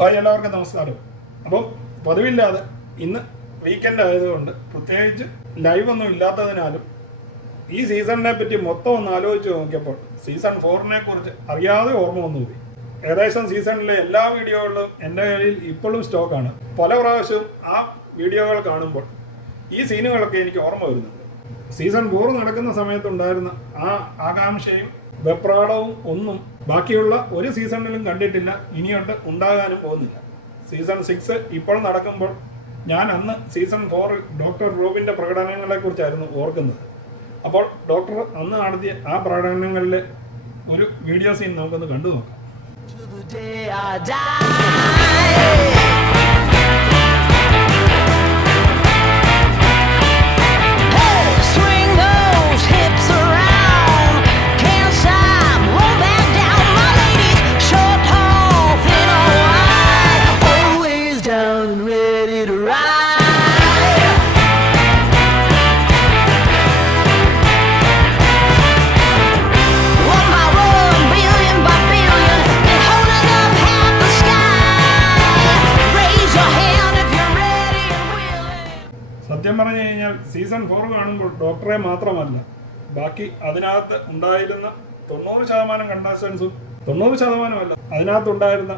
Hi, എല്ലാവർക്കും നമസ്കാരം. അപ്പം പതിവില്ലാതെ ഇന്ന് വീക്കെൻഡ് ആയതുകൊണ്ട് പ്രത്യേകിച്ച് ലൈവ് ഒന്നും ഇല്ലാത്തതിനാലും ഈ സീസണിനെ പറ്റി മൊത്തം ഒന്ന് ആലോചിച്ച് നോക്കിയപ്പോൾ സീസൺ 4 കുറിച്ച് അറിയാതെ ഓർമ്മ വന്നുപോയി. ഏകദേശം സീസണിലെ എല്ലാ വീഡിയോകളിലും എൻ്റെ കയ്യിൽ ഇപ്പോഴും സ്റ്റോക്കാണ്. പല പ്രാവശ്യവും ആ വീഡിയോകൾ കാണുമ്പോൾ ഈ സീനുകളൊക്കെ എനിക്ക് ഓർമ്മ വരുന്നുണ്ട്. സീസൺ 4 നടക്കുന്ന സമയത്തുണ്ടായിരുന്ന ആ ആകാംക്ഷയും വെപ്രാളവും ഒന്നും ബാക്കിയുള്ള ഒരു സീസണിലും കണ്ടിട്ടില്ല, ഇനിയോട്ട് ഉണ്ടാകാനും പോകുന്നില്ല. സീസൺ 6 ഇപ്പോൾ നടക്കുമ്പോൾ ഞാൻ അന്ന് സീസൺ 4 ഡോക്ടർ റോബിൻ്റെ പ്രകടനങ്ങളെക്കുറിച്ചായിരുന്നു ഓർക്കുന്നത്. അപ്പോൾ ഡോക്ടർ അന്ന് നടത്തിയ ആ പ്രകടനങ്ങളിലെ ഒരു വീഡിയോ സീൻ നമുക്കൊന്ന് കണ്ടു നോക്കാം. സത്യം പറഞ്ഞു കഴിഞ്ഞാൽ സീസൺ 4 കാണുമ്പോൾ ഡോക്ടറെ മാത്രമല്ല, ബാക്കി അതിനകത്ത് ഉണ്ടായിരുന്ന 90% കണ്ടസ്റ്റൻസും, 90%അല്ല, അതിനകത്തുണ്ടായിരുന്ന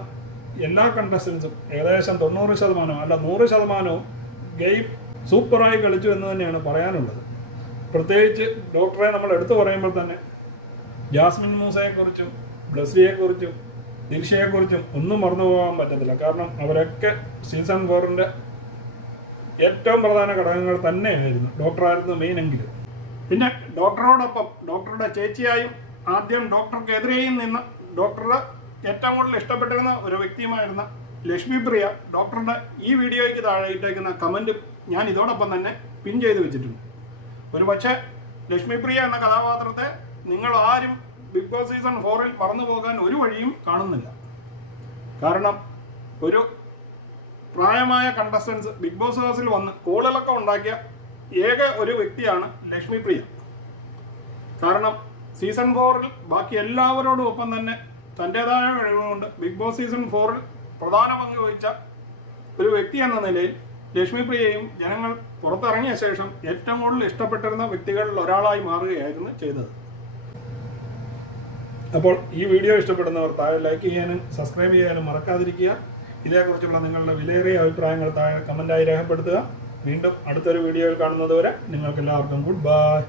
എല്ലാ കണ്ടസ്റ്റൻസും ഏകദേശം 90% അല്ല 100% ഗെയിം സൂപ്പറായി കളിച്ചു എന്ന് തന്നെയാണ് പറയാനുള്ളത്. പ്രത്യേകിച്ച് ഡോക്ടറെ നമ്മൾ എടുത്തു പറയുമ്പോൾ തന്നെ ജാസ്മിൻ മൂസയെക്കുറിച്ചും ബ്ലസ്ലിയെക്കുറിച്ചും ദിൽഷയെക്കുറിച്ചും ഒന്നും മറന്നു പോകാൻ പറ്റത്തില്ല. കാരണം അവരൊക്കെ സീസൺ 4 ഏറ്റവും പ്രധാന ഘടകങ്ങൾ തന്നെയായിരുന്നു. ഡോക്ടറായിരുന്നു മെയിൻ എങ്കിലും. പിന്നെ ഡോക്ടറോടൊപ്പം ഡോക്ടറുടെ ചേച്ചിയായും ആദ്യം ഡോക്ടർക്കെതിരെയും നിന്ന ഡോക്ടറുടെ ഏറ്റവും കൂടുതൽ ഇഷ്ടപ്പെട്ടിരുന്ന ഒരു വ്യക്തിയുമായിരുന്ന ലക്ഷ്മി പ്രിയ ഡോക്ടറുടെ ഈ വീഡിയോയ്ക്ക് താഴെ ഇട്ടേക്കുന്ന കമൻറ്റും ഞാൻ ഇതോടൊപ്പം തന്നെ പിൻ ചെയ്ത് വെച്ചിട്ടുണ്ട്. ഒരു പക്ഷേ ലക്ഷ്മി പ്രിയ എന്ന കഥാപാത്രത്തെ നിങ്ങൾ ആരും ബിഗ് ബോസ് സീസൺ 4 മറന്നു പോകാൻ ഒരു വഴിയും കാണുന്നില്ല. കാരണം ഒരു പ്രായമായ കണ്ടസ്റ്റൻസ് ബിഗ് ബോസ് ഹൗസിൽ വന്ന് കോളിളക്കം ഉണ്ടാക്കിയ ഏക ഒരു വ്യക്തിയാണ് ലക്ഷ്മി പ്രിയ. കാരണം സീസൺ 4 ബാക്കി എല്ലാവരോടും ഒപ്പം തന്നെ തൻ്റെതായ കഴിവുകൊണ്ട് ബിഗ് ബോസ് സീസൺ 4 പ്രധാന പങ്ക് വഹിച്ച ഒരു വ്യക്തി എന്ന നിലയിൽ ലക്ഷ്മി പ്രിയയും ജനങ്ങൾ പുറത്തിറങ്ങിയ ശേഷം ഏറ്റവും കൂടുതൽ ഇഷ്ടപ്പെട്ടിരുന്ന വ്യക്തികളിൽ ഒരാളായി മാറുകയായിരുന്നു ചെയ്തത്. അപ്പോൾ ഈ വീഡിയോ ഇഷ്ടപ്പെടുന്നവർ താഴെ ലൈക്ക് ചെയ്യാനും സബ്സ്ക്രൈബ് ചെയ്യാനും മറക്കാതിരിക്കുക. ഇതേക്കുറിച്ചുള്ള നിങ്ങളുടെ വിലയേറിയ അഭിപ്രായങ്ങൾ താഴെ കമൻറ്റായി രേഖപ്പെടുത്തുക. വീണ്ടും അടുത്തൊരു വീഡിയോയിൽ കാണുന്നതുവരെ നിങ്ങൾക്കെല്ലാവർക്കും ഗുഡ് ബൈ.